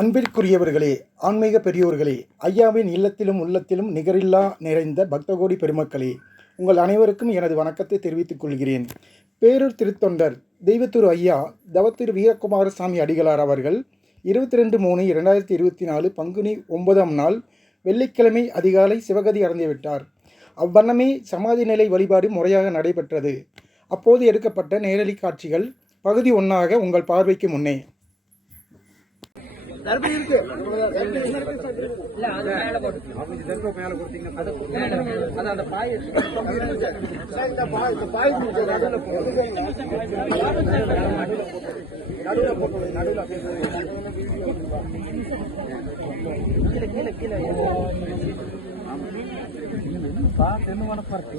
அன்பிற்குரியவர்களே ஆன்மீக பெரியோர்களே ஐயாவின் இல்லத்திலும் உள்ளத்திலும் நிகரில்லா நிறைந்த பக்தகோடி பெருமக்களே உங்கள் அனைவருக்கும் எனது வணக்கத்தை தெரிவித்துக் கொள்கிறேன். பேரூர் திருத்தொண்டர் தெய்வத்தூர் ஐயா தவத்திரு வீரகுமாரசாமி அடிகளார் அவர்கள் இருபத்தி ரெண்டு மூணு இரண்டாயிரத்தி இருபத்தி நாலு பங்குனி ஒன்பதாம் நாள் வெள்ளிக்கிழமை அதிகாலை சிவகதி அடைந்துவிட்டார் அவ்வண்ணமே சமாதி நிலை வழிபாடு முறையாக நடைபெற்றது. அப்போது எடுக்கப்பட்ட நேரடி காட்சிகள் பகுதி ஒன்றாக உங்கள் பார்வைக்கு முன்னே. இருக்கு. நடுவில் போட்டு. நடுவில் பார்த்து என்ன பார்த்து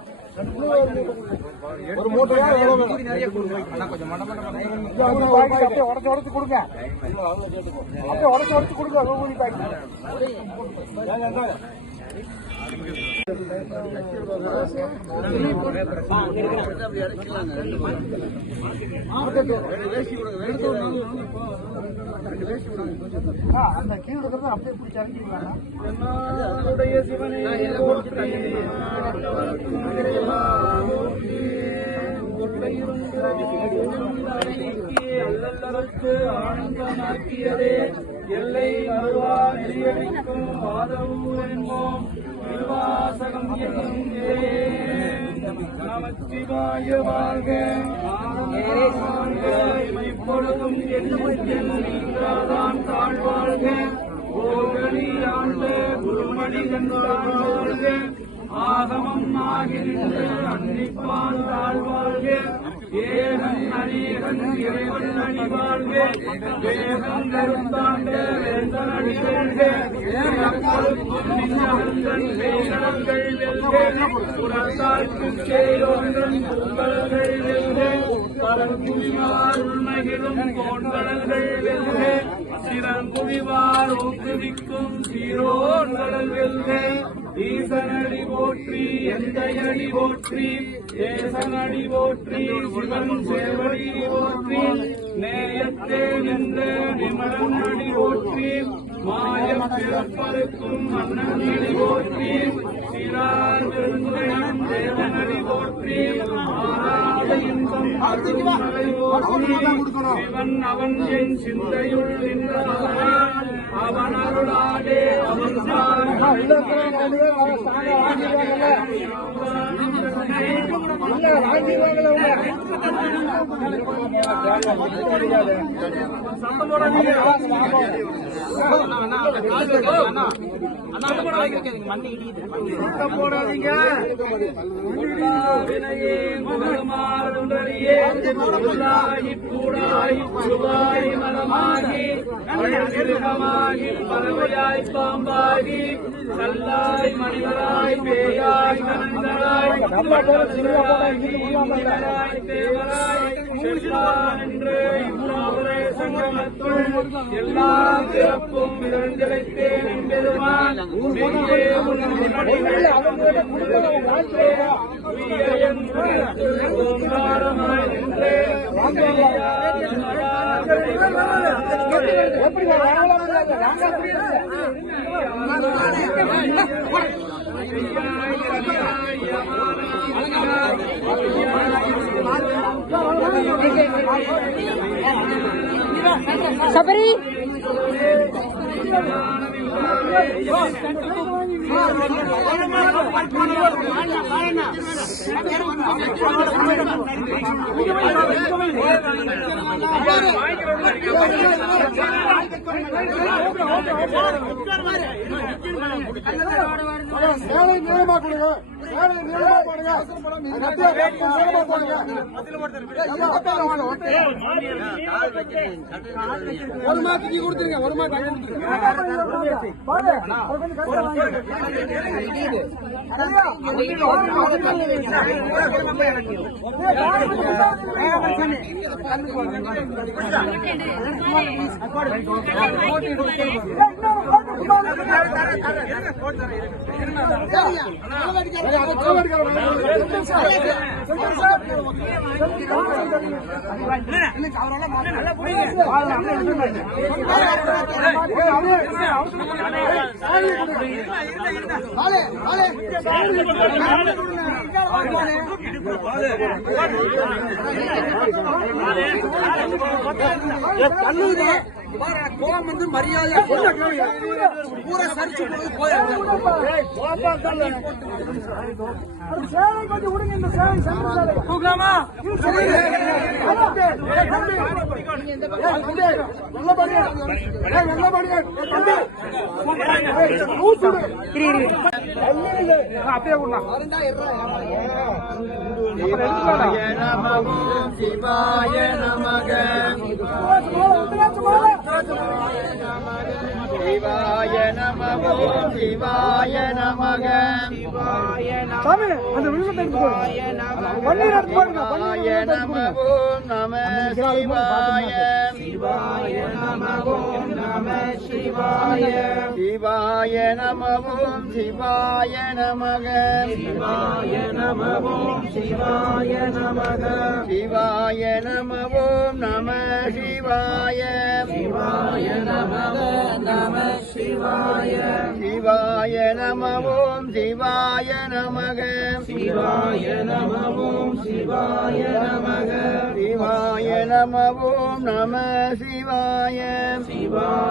ஒரு மூட்டையா நிறைய கொடுங்க கொஞ்சம் அப்படியே உடச்சு உடச்சு கொடுங்க அப்படியே உடச்சு உடச்சு கொடுங்க ரூபாய் அந்த கீழே அப்படியே பிடிச்சி ஆனந்தமாக்கியதே எல்லை மறுவா நெறியடிக்கும் மாதவு திருவாசகம் நமச்சிவாய வாழ்க. இப்பொழுதும் என்றும் தாழ்வாழ்க. ஓகனி ஆண்ட குருமணி வாழ்க. ஆகமம் ஆகின்ற அன்னிப்பான் தாழ்வாழ்வே. ஏகன் அநேகன் இறைவன் அணிவாழ்வே வேகம் வேகன் கருத்தாண்ட வேந்தன் அடி உள்மகிழும் ஊக்குவிக்கும் சீரோன்களல் வெல்க ஈசனடி போற்றி எந்தையடி போற்றி தேசனடி போற்றி சிவன் சேவடி போற்றி நேயத்தே நின்ற நிமலன் அடி போற்றி மாய பிறப்பருக்கும் மன்னனடி போற்றி சிறார் பெருந்துரையும் தேவனடி போற்றி ஆராத இன்பம் சிவன் அவன் என் சிந்தையுள் நின்றான் அவன் அருளாலே அவன் போடாதீங்க மனமாகி பறவையாய் பாம்பாகி கல்லாய் மனிதராய் பேயாய் கனந்தராய் பட்டசுராகி எல்லா பிறப்பும் விதந்திழைத்தேன் என்பெருமான் ஓங்காரமாய் நின்றே எப்படி சபரி ஆ சேலை நீளமா கொடுங்க சேலை நீளமா போடுங்க கட்டியா கட்டி நீளமா போடுங்க ஒரு மாசத்துக்கு கொடுத்துருங்க ஒரு மாசம் கோலம் வந்து மரியாதை பூரா சரிச்சு போய் நல்லபடியா அப்படியே சிவாய நமக சிவாய நமகோ சிவாய நமக சாமி அந்த சிவாய நமகோ நம சிவாய சிவாய நமகோ நம சிவாய. சிவாய நமவோம் சிவாய நமக. சிவாய நமவோம் சிவாய நமக. சிவாய நமவோம் நம சிவாய. சிவாய நமக நம சிவாய. சிவாய நமவோம் சிவாய நமக. சிவாய நமவோம் சிவாய நமக. சிவாய நமவோம் நம சிவாய. சிவாய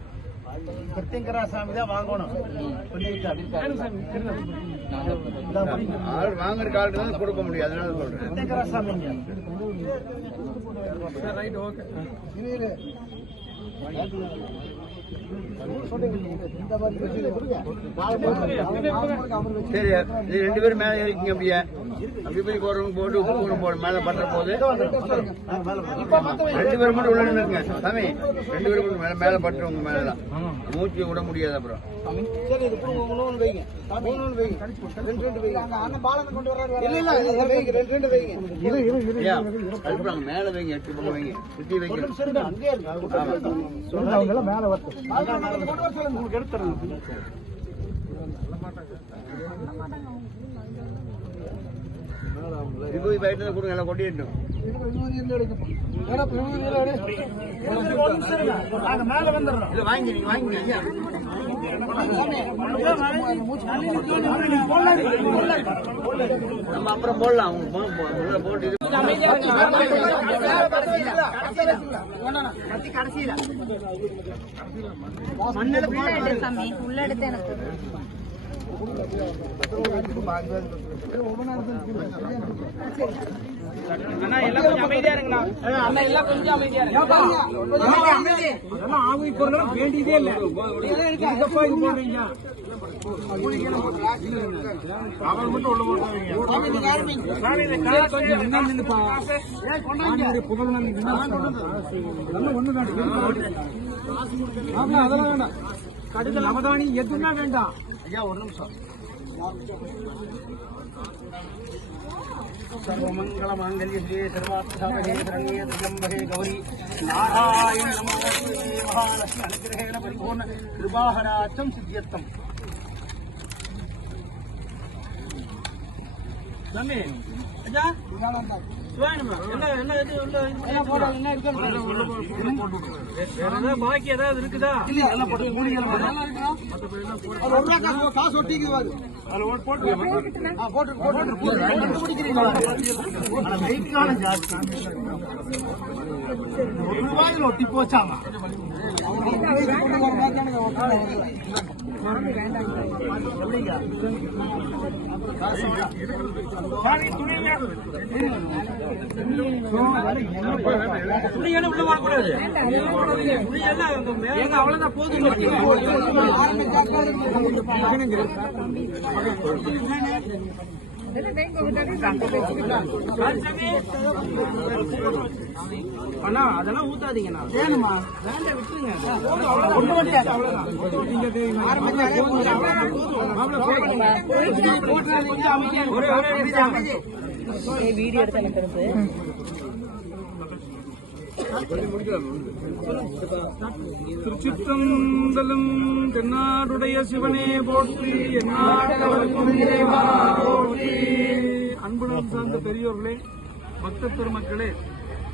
திரகாளி சாமி தான் வாங்கணும். ஆள் வாங்குற காலத்துல தான் கொடுக்க முடியும். அதனால சொல்றேன். பிரத்யங்கரா சாமிங்க சரி இது ரெண்டு பேரும் மேல ஏறிக்கிங்க அப்படியே. அப்படி போய் போடுறவங்க போட்டு உப்பு போடும் போடும் மேல பண்ற போது ரெண்டு பேரும் மட்டும் உள்ள நின்னுங்க சாமி ரெண்டு பேரும் மட்டும் மேல மேல பட்டுறவங்க மேல மூச்சு விட முடியாது அப்புறம். சரி இது குடும்பம் மூணு வைங்க. மூணு வைங்க. ரெண்டு ரெண்டு வைங்க. அண்ணன் பாலனை கொண்டு வர்றாரு இல்ல இல்ல இது வைங்க ரெண்டு ரெண்டு வைங்க. இரு இரு இரு ஐயா, கழுப்புறாங்க. மேல வைங்க எட்டு பக்கம் வைங்க. சுத்தி வைங்க. அங்கேயே இருக்கு. சொல்றவங்க எல்லாம் மேல வரட்டும். கொண்டு வர சொல்லுங்க உங்களுக்கு எடுத்துறேன் விபூதி பயத்துல கொடுங்க எல்லாம் கொட்டிடட்டும் நம்ம அப்புறம் போடலாம் போட்டு கடைசியில நீங்க உள்ள எடுத்து எனக்கு அப்புறம் போடலாம் அவங்க போ- போ- உள்ள போட்டு இது சாமி உள்ள எடுத்து எனக்கு வேண்டியதே இல்ல. போடுறீங்க? அவர் மட்டும் உள்ள கொஞ்சம் நம்பி அதெல்லாம் ஒண்ணு வேண்டாம். அதெல்லாம் வேண்டாம். கடுதல் அவதானி எதுவுமே வேண்டாம். ஐயா ஒரு நிமிஷம். சர்வமங்கல மாங்கல்ய ஸ்ரீ சர்வாத்மகே சரண்யே திரியம்பகே கௌரி. நாராயண நமஸ்தே மகாலட்சுமி அனுகிரகேண பரிபூர்ண கிருபாகராச்சம் சித்தியத்தம். தம்பி ஐயா? பாக்கி ஏதாவது இருக்குதா? இல்ல எல்லாம் போட்டு ரூபா காசு ஒட்டிக்குது ஒரு ரூபாயில் ஒட்டி போச்சாமா துணியான உள்ள வாங்கக்கூடாது துணியெல்லாம் அவ்வளவுதான் போதும் அண்ணா அதெல்லாம் ஊத்தாதீங்கண்ணா. வேணுமா? வேண்டாம் விட்டுருங்க. ஒண்ணு மட்டும் அவ்வளவுதான் நீங்க ஆரம்பிச்சாலே போதும். மாப்பிள்ளை போடுங்க. போட்டுறாதீங்க, அமைதியா இருங்க. ஒரே ஒரே நிமிஷம் அமைதி. திருச்சிற்றம்பலம் தென்னாடுடைய சிவனே போற்றி அன்புடன் சார்ந்த பெரியோர்களே பக்த பெருமக்களே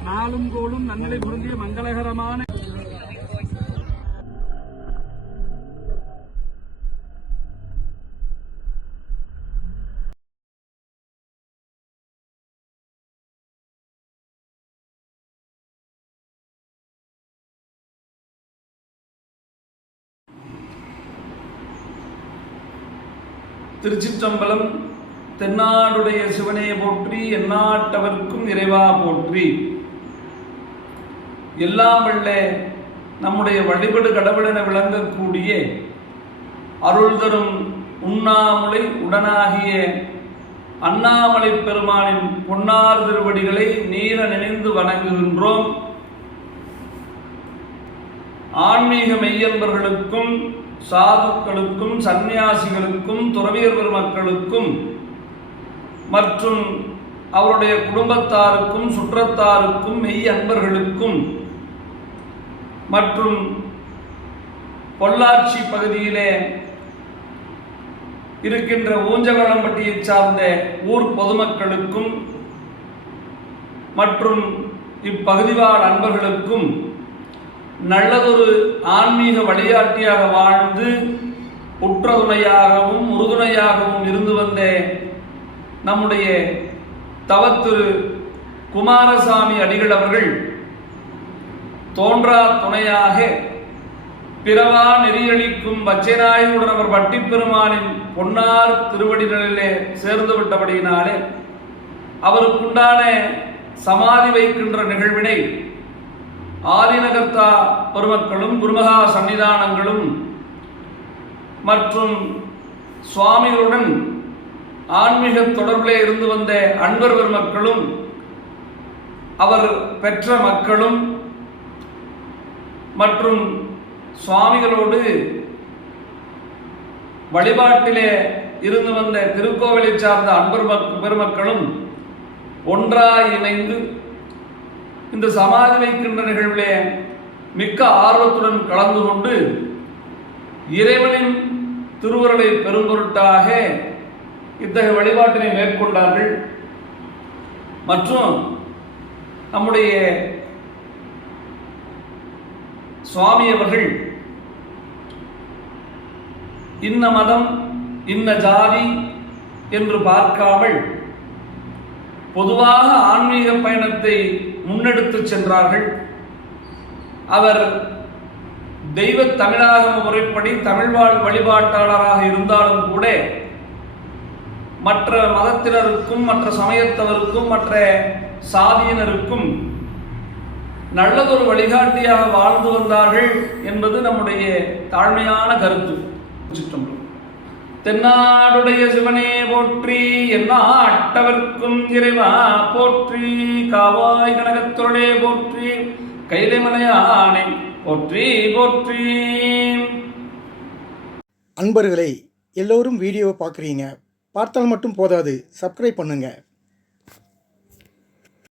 நாளும் கோளும் நன்னிலை புரிந்திய மங்களகரமான திருச்சிற்றம்பலம் தென்னாடுடைய சிவனே போற்றி எந்நாட்டவர்க்கும் இறைவா போற்றி. எல்லாம் வல்ல நம்முடைய வழிபடு கடவுளென விளங்கக்கூடிய அருள் தரும் உண்ணாமுலை உடனாகிய அண்ணாமலை பெருமானின் பொன்னார் திருவடிகளை நீர நினைந்து வணங்குகின்றோம். ஆன்மீக மெய்யன்பர்களுக்கும் சாதுக்களுக்கும் சந்நியாசிகளுக்கும் துறவியர் பெருமக்களுக்கும் மற்றும் அவருடைய குடும்பத்தாருக்கும் சுற்றத்தாருக்கும் மெய் அன்பர்களுக்கும் மற்றும் பொள்ளாச்சி பகுதியிலே இருக்கின்ற ஊஞ்சவளம்பட்டியை சார்ந்த ஊர் பொதுமக்களுக்கும் மற்றும் இப்பகுதிவாழ் அன்பர்களுக்கும் நல்லதொரு ஆன்மீக வழிகாட்டியாக வாழ்ந்து உற்றதுணையாகவும் உறுதுணையாகவும் இருந்து வந்த நம்முடைய தவத்திரு குமாரசாமி அடிகள் அவர்கள் தோன்றா துணையாக பிறவா நெறியளிக்கும் பச்சைநாயுடன் அவர் வட்டிப்பெருமானின் பொன்னார் திருவடிகளிலே சேர்ந்து விட்டபடியினாலே அவருக்குண்டான சமாதி வைக்கின்ற நிகழ்வினை ஆதிநகர்த்தா பெருமக்களும் குருமகா சன்னிதானங்களும் மற்றும் சுவாமிகளுடன் ஆன்மீக தொடர்பிலே இருந்து வந்த அன்பர் பெருமக்களும் அவர் பெற்ற மக்களும் மற்றும் சுவாமிகளோடு வழிபாட்டிலே இருந்து வந்த திருக்கோவிலை சார்ந்த அன்பர் மக்- பெருமக்களும் ஒன்றாய் இணைந்து இந்த சமாதி வைக்கின்ற நிகழ்விலே மிக்க ஆர்வத்துடன் கலந்து கொண்டு இறைவனின் திருவுருளை பெரும்பொருட்டாக இத்தகைய வழிபாட்டினை மேற்கொண்டார்கள். மற்றும் நம்முடைய சுவாமி அவர்கள் இன்ன மதம் இன்ன ஜாதி என்று பார்க்காமல் பொதுவாக ஆன்மீக பயணத்தை முன்னெடுத்துச் சென்றார்கள் அவர் தெய்வ தமிழாகம முறைப்படி தமிழ்வாழ் வழிபாட்டாளராக இருந்தாலும் கூட மற்ற மதத்தினருக்கும் மற்ற சமயத்தவருக்கும் மற்ற சாதியினருக்கும் நல்லதொரு வழிகாட்டியாக வாழ்ந்து வந்தார்கள் என்பது நம்முடைய தாழ்மையான கருத்து சிற்றம்பலம். தென்னாடுடைய சிவனே போற்றி என்ன அட்டவர்க்கும் இறைவா போற்றி காவாய் கனகத்துடே போற்றி கைலைமலையானை போற்றி போற்றி. அன்பர்களே எல்லோரும் வீடியோவை பார்க்குறீங்க. பார்த்தால் மட்டும் போதாது. சப்ஸ்கிரைப் பண்ணுங்கள்